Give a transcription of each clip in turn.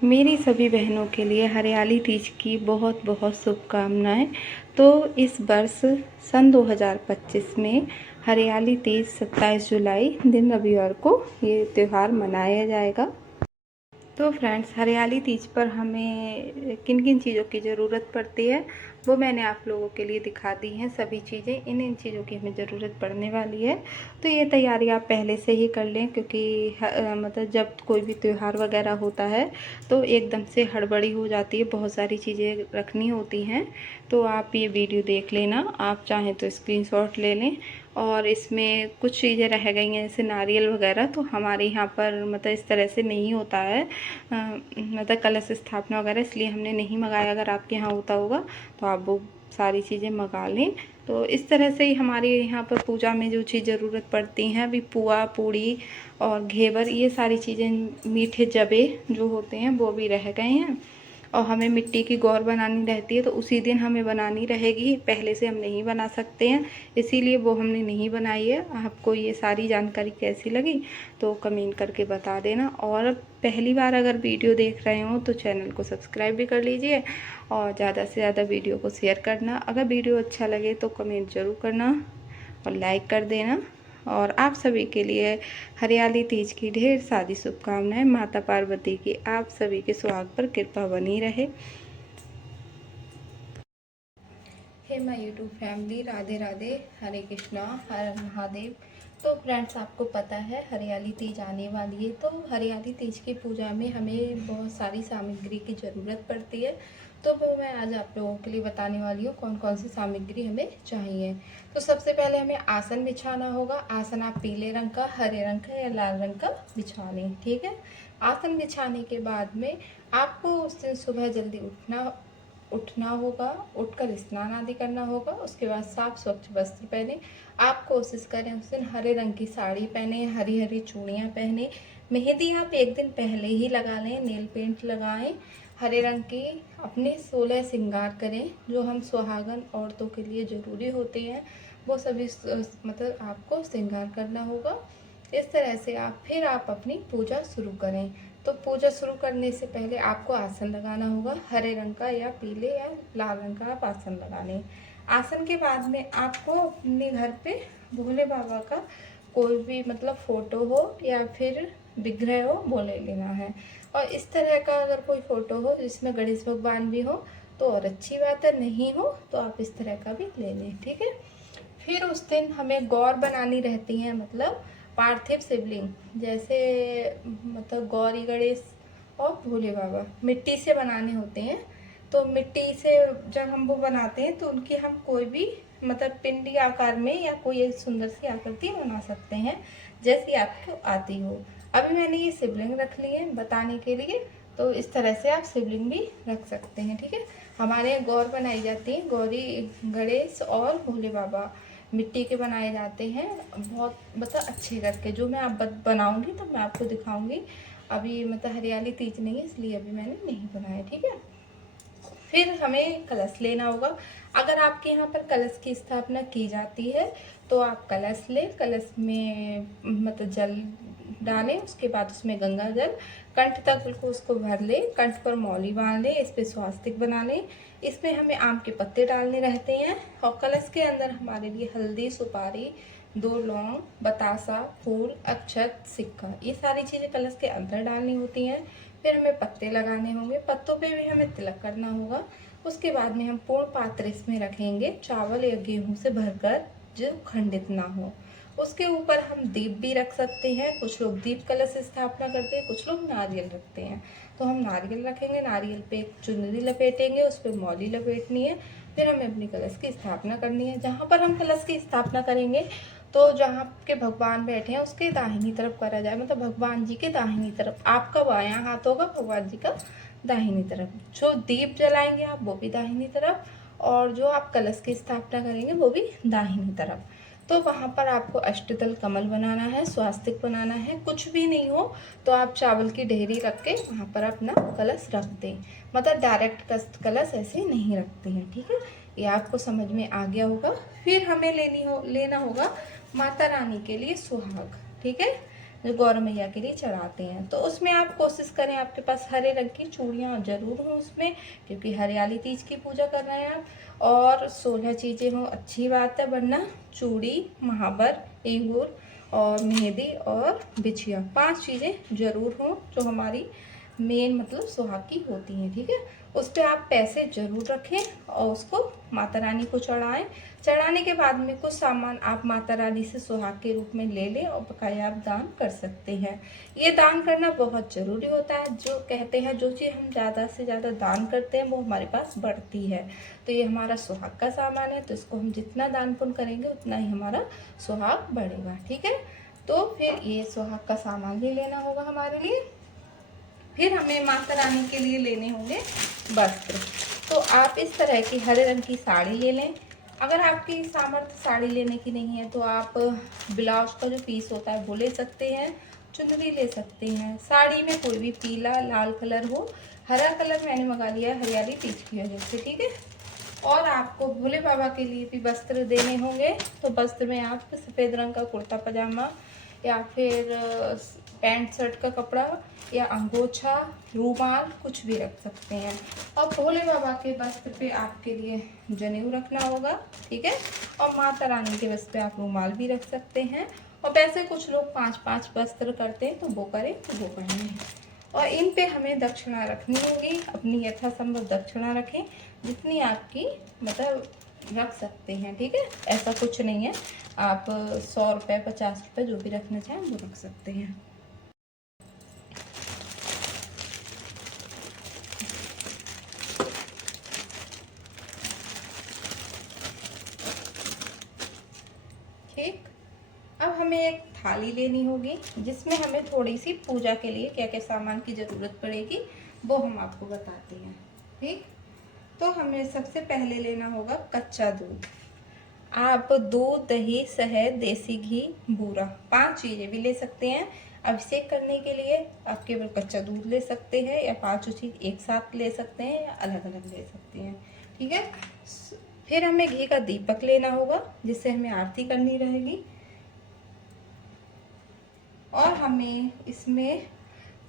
मेरी सभी बहनों के लिए हरियाली तीज की बहुत बहुत शुभकामनाएं। तो इस वर्ष सन 2025 में हरियाली तीज 27 जुलाई दिन रविवार को ये त्यौहार मनाया जाएगा। तो फ्रेंड्स, हरियाली तीज पर हमें किन किन चीज़ों की ज़रूरत पड़ती है वो मैंने आप लोगों के लिए दिखा दी हैं। सभी चीज़ें इन चीज़ों की हमें ज़रूरत पड़ने वाली है। तो ये तैयारी आप पहले से ही कर लें, क्योंकि मतलब जब कोई भी त्यौहार वगैरह होता है तो एकदम से हड़बड़ी हो जाती है, बहुत सारी चीज़ें रखनी होती हैं। तो आप ये वीडियो देख लेना, आप चाहें तो स्क्रीनशॉट ले लें। और इसमें कुछ चीज़ें रह गई हैं जैसे नारियल वगैरह, तो हमारे यहाँ पर मतलब इस तरह से नहीं होता है, मतलब कलश स्थापना वगैरह, इसलिए हमने नहीं मंगाया। अगर आपके यहाँ होता होगा तो आप वो सारी चीज़ें मंगा लें। तो इस तरह से ही हमारे यहाँ पर पूजा में जो चीज़ ज़रूरत पड़ती हैं, अभी पुआ, पूड़ी और घेवर, ये सारी चीज़ें, मीठे जबे जो होते हैं वो भी रह गए हैं। और हमें मिट्टी की गौर बनानी रहती है, तो उसी दिन हमें बनानी रहेगी, पहले से हम नहीं बना सकते हैं, इसीलिए वो हमने नहीं बनाई है। आपको ये सारी जानकारी कैसी लगी तो कमेंट करके बता देना। और पहली बार अगर वीडियो देख रहे हो तो चैनल को सब्सक्राइब भी कर लीजिए और ज़्यादा से ज़्यादा वीडियो को शेयर करना। अगर वीडियो अच्छा लगे तो कमेंट ज़रूर करना और लाइक कर देना। और आप सभी के लिए हरियाली तीज की ढेर सारी शुभकामनाएं। माता पार्वती की आप सभी के सुहाग पर कृपा बनी रहे। Hey my YouTube family, Radhe Radhe, Hare Krishna, Har Mahadev. तो फ्रेंड्स, आपको पता है हरियाली तीज आने वाली है। तो हरियाली तीज की पूजा में हमें बहुत सारी सामग्री की ज़रूरत पड़ती है। तो वो मैं आज आप लोगों के लिए बताने वाली हूँ कौन कौन सी सामग्री हमें चाहिए। तो सबसे पहले हमें आसन बिछाना होगा। आसन आप पीले रंग का, हरे रंग का या लाल रंग का बिछा लें, ठीक है। आसन बिछाने के बाद में आपको उस दिन सुबह जल्दी उठना होगा, उठकर स्नान आदि करना होगा। उसके बाद साफ स्वच्छ वस्त्र पहने। आप कोशिश करें उस दिन हरे रंग की साड़ी पहने, हरी हरी चूड़ियाँ पहने। मेहंदी आप एक दिन पहले ही लगा लें, नेल पेंट लगाएं हरे रंग की। अपने 16 श्रृंगार करें जो हम सुहागन औरतों के लिए ज़रूरी होते हैं, वो सभी मतलब आपको श्रृंगार करना होगा। इस तरह से आप अपनी पूजा शुरू करें। तो पूजा शुरू करने से पहले आपको आसन लगाना होगा, हरे रंग का या पीले या लाल रंग का आप आसन लगा लें। आसन के बाद में आपको अपने घर पे भोले बाबा का कोई भी मतलब फ़ोटो हो या फिर विग्रह हो वो ले लेना है। और इस तरह का अगर कोई फ़ोटो हो जिसमें गणेश भगवान भी हो तो और अच्छी बात है, नहीं हो तो आप इस तरह का भी ले लें, ठीक है। फिर उस दिन हमें गौर बनानी रहती हैं, मतलब पार्थिव शिवलिंग, जैसे मतलब गौरी गणेश और भोले बाबा मिट्टी से बनाने होते हैं। तो मिट्टी से जब हम वो बनाते हैं तो उनकी हम कोई भी मतलब पिंडी आकार में या कोई एक सुंदर सी आकृति बना सकते हैं, जैसी आपको आती हो। अभी मैंने ये शिवलिंग रख ली है बताने के लिए, तो इस तरह से आप शिवलिंग भी रख सकते हैं, ठीक है। हमारे यहाँ गौर बनाई जाती है, गौरी गणेश और भोले बाबा मिट्टी के बनाए जाते हैं, बहुत मतलब अच्छे करके। जो मैं आप बनाऊंगी तो मैं आपको दिखाऊंगी। अभी मतलब हरियाली तीज नहीं है इसलिए अभी मैंने नहीं बनाया, ठीक है। फिर हमें कलश लेना होगा। अगर आपके यहाँ पर कलश की स्थापना की जाती है तो आप कलश लें, कलश में मतलब जल डालें, उसके बाद उसमें गंगा जल कंठ तक बिल्कुल उसको भर लें, कंठ पर मौली बांध लें, इस पर स्वास्तिक बना लें। इसमें हमें आम के पत्ते डालने रहते हैं। और कलश के अंदर हमारे लिए हल्दी, सुपारी, 2 लौंग, बतासा, फूल, अक्षत, सिक्का, ये सारी चीज़ें कलश के अंदर डालनी होती हैं। फिर हमें पत्ते लगाने होंगे, पत्तों पे भी हमें तिलक करना होगा। उसके बाद में हम पूर्ण पात्र इसमें रखेंगे, चावल या गेहूं से भरकर, जो खंडित ना हो। उसके ऊपर हम दीप भी रख सकते हैं। कुछ लोग दीप कलश स्थापना करते हैं, कुछ लोग नारियल रखते हैं। तो हम नारियल रखेंगे, नारियल पे एक चुनरी लपेटेंगे, उस पर मौली लपेटनी है। फिर हमें अपनी कलश की स्थापना करनी है। जहाँ पर हम कलश की स्थापना करेंगे तो जहाँ के भगवान बैठे हैं उसके दाहिनी तरफ करा जाए, मतलब भगवान जी के दाहिनी तरफ। आपका बायां हाथ होगा, भगवान जी का दाहिनी तरफ। जो दीप जलाएंगे आप वो भी दाहिनी तरफ, और जो आप कलश की स्थापना करेंगे वो भी दाहिनी तरफ। तो वहाँ पर आपको अष्टदल कमल बनाना है, स्वास्तिक बनाना है। कुछ भी नहीं हो तो आप चावल की ढेरी रख के वहाँ पर अपना कलश रख दें, मतलब डायरेक्ट कलश ऐसे नहीं रखते हैं, ठीक है। ये आपको समझ में आ गया होगा। फिर हमें लेना होगा माता रानी के लिए सुहाग, ठीक है। जो गौर मैया के लिए चढ़ाते हैं। तो उसमें आप कोशिश करें आपके पास हरे रंग की चूड़ियाँ जरूर हों उसमें, क्योंकि हरियाली तीज की पूजा कर रहे हैं आप। और 16 चीज़ें हों अच्छी बात है, वरना चूड़ी, महावर, इंगूर और मेहंदी और बिछिया 5 चीज़ें जरूर हों जो हमारी मेन मतलब सुहाग की होती हैं। ठीक है, उस पर आप पैसे जरूर रखें और उसको माता रानी को चढ़ाएं। चढ़ाने के बाद में कुछ सामान आप माता रानी से सुहाग के रूप में ले लें और बकाया आप दान कर सकते हैं। ये दान करना बहुत ज़रूरी होता है। जो कहते हैं जो चीज़ हम ज़्यादा से ज़्यादा दान करते हैं वो हमारे पास बढ़ती है। तो ये हमारा सुहाग का सामान है, तो इसको हम जितना दान पुण्य करेंगे उतना ही हमारा सुहाग बढ़ेगा। ठीक है, तो फिर ये सुहाग का सामान भी लेना होगा हमारे लिए। फिर हमें माता रानी के लिए लेने होंगे वस्त्र। तो आप इस तरह की हरे रंग की साड़ी ले लें। अगर आपकी सामर्थ्य साड़ी लेने की नहीं है तो आप ब्लाउज का जो पीस होता है वो ले सकते हैं, चुनरी ले सकते हैं। साड़ी में कोई भी पीला लाल कलर हो, हरा कलर मैंने मंगा लिया है हरियाली तीज की वजह से। ठीक है, और आपको भोले बाबा के लिए भी वस्त्र देने होंगे। तो वस्त्र में आप सफ़ेद रंग का कुर्ता पजामा या फिर पैंट शर्ट का कपड़ा या अंगोछा, रूमाल कुछ भी रख सकते हैं। और भोले बाबा के वस्त्र पे आपके लिए जनेऊ रखना होगा। ठीक है, और माता रानी के वस्त्र पे आप रूमाल भी रख सकते हैं। और वैसे कुछ लोग 5-5 वस्त्र करते हैं, तो वो करें तो वो करें। और इन पे हमें दक्षिणा रखनी होगी, अपनी यथासंभव दक्षिणा रखें जितनी आपकी मतलब रख सकते हैं। ठीक है, ऐसा कुछ नहीं है, आप 100 रुपये 50 रुपये जो भी रखना चाहें वो रख सकते हैं। ठीक, अब हमें एक थाली लेनी होगी जिसमें हमें थोड़ी सी पूजा के लिए क्या क्या सामान की ज़रूरत पड़ेगी वो हम आपको बताते हैं। ठीक, तो हमें सबसे पहले लेना होगा कच्चा दूध। आप दूध, दही, शहद, देसी घी, बूरा 5 चीज़ें भी ले सकते हैं। अभिषेक करने के लिए आप केवल कच्चा दूध ले सकते हैं या 5 चीज़ एक साथ ले सकते हैं या अलग अलग ले सकते हैं। ठीक है, फिर हमें घी का दीपक लेना होगा जिससे हमें आरती करनी रहेगी। और हमें इसमें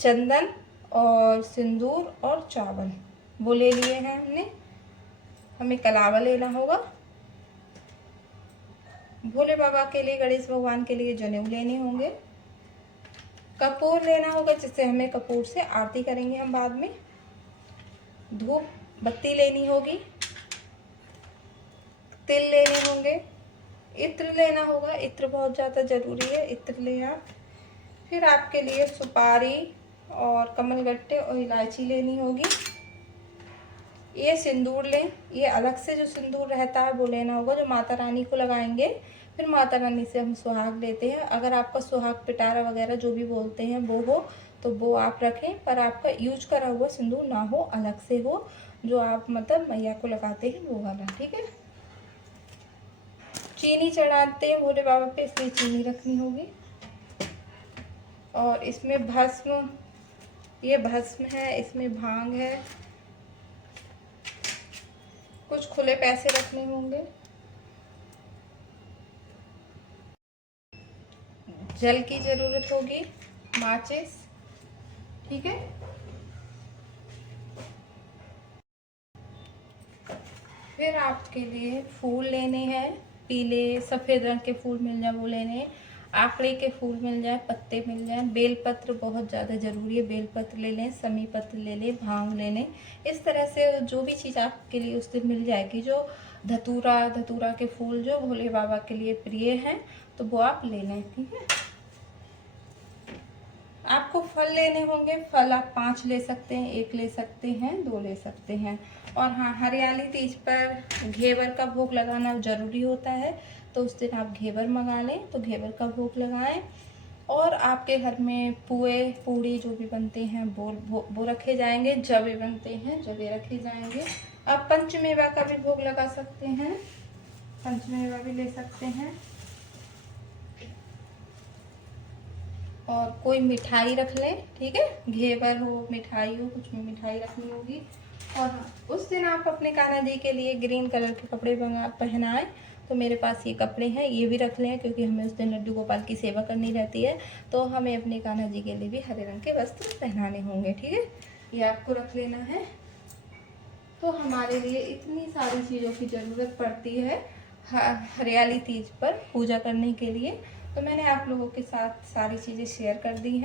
चंदन और सिंदूर और चावल वो ले लिए हैं हमने। हमें कलावा लेना होगा, भोले बाबा के लिए, गणेश भगवान के लिए जनेऊ लेने होंगे। कपूर लेना होगा जिससे हमें कपूर से आरती करेंगे हम बाद में। धूप बत्ती लेनी होगी, तिल लेने होंगे, इत्र लेना होगा, इत्र बहुत ज़्यादा ज़रूरी है, इत्र ले आप। फिर आपके लिए सुपारी और कमलगट्टे और इलायची लेनी होगी। ये सिंदूर लें, ये अलग से जो सिंदूर रहता है वो लेना होगा जो माता रानी को लगाएंगे। फिर माता रानी से हम सुहाग लेते हैं। अगर आपका सुहाग पिटारा वगैरह जो भी बोलते हैं वो हो तो वो आप रखें, पर आपका यूज करा हुआ सिंदूर ना हो, अलग से हो जो आप मतलब मैया को लगाते हैं वो वाला। ठीक है, चीनी चढ़ाते हैं भोले बाबा पे इसलिए चीनी रखनी होगी। और इसमें भस्म, ये भस्म है, इसमें भांग है, कुछ खुले पैसे रखने होंगे, जल की जरूरत होगी, माचिस। ठीक है, फिर आपके लिए फूल लेने हैं, पीले सफ़ेद रंग के फूल मिल जाए वो लेने हैं, आकड़े के फूल मिल जाए, पत्ते मिल जाए, बेलपत्र बहुत ज़्यादा ज़रूरी है, बेलपत्र ले लें, समी पत्र ले लें, भांग ले लें। इस तरह से जो भी चीज़ आपके लिए उस दिन मिल जाएगी। जो धतूरा के फूल जो भोले बाबा के लिए प्रिय हैं तो वो आप ले लें। ठीक है, आपको फल लेने होंगे, फल आप 5 ले सकते हैं, 1 ले सकते हैं, 2 ले सकते हैं। और हाँ, हरियाली तीज पर घेवर का भोग लगाना ज़रूरी होता है, तो उस दिन आप घेवर मंगा लें तो घेवर का भोग लगाएं। और आपके घर में पुए पूड़ी जो भी बनते हैं वो रखे जाएंगे, जवे बनते हैं जवे रखे जाएंगे। आप पंचमेवा का भी भोग लगा सकते हैं, पंचमेवा भी ले सकते हैं। और कोई मिठाई रख लें। ठीक है, घेवर हो, मिठाई हो, कुछ में मिठाई रखनी होगी। और उस दिन आप अपने कान्हा जी के लिए ग्रीन कलर के कपड़े पहनाएं तो मेरे पास ये कपड़े हैं, ये भी रख लें क्योंकि हमें उस दिन लड्डू गोपाल की सेवा करनी रहती है, तो हमें अपने कान्हा जी के लिए भी हरे रंग के वस्त्र पहनाने होंगे। ठीक है, ये आपको रख लेना है। तो हमारे लिए इतनी सारी चीज़ों की ज़रूरत पड़ती है हरियाली तीज पर पूजा करने के लिए, तो मैंने आप लोगों के साथ सारी चीज़ें शेयर कर दी हैं।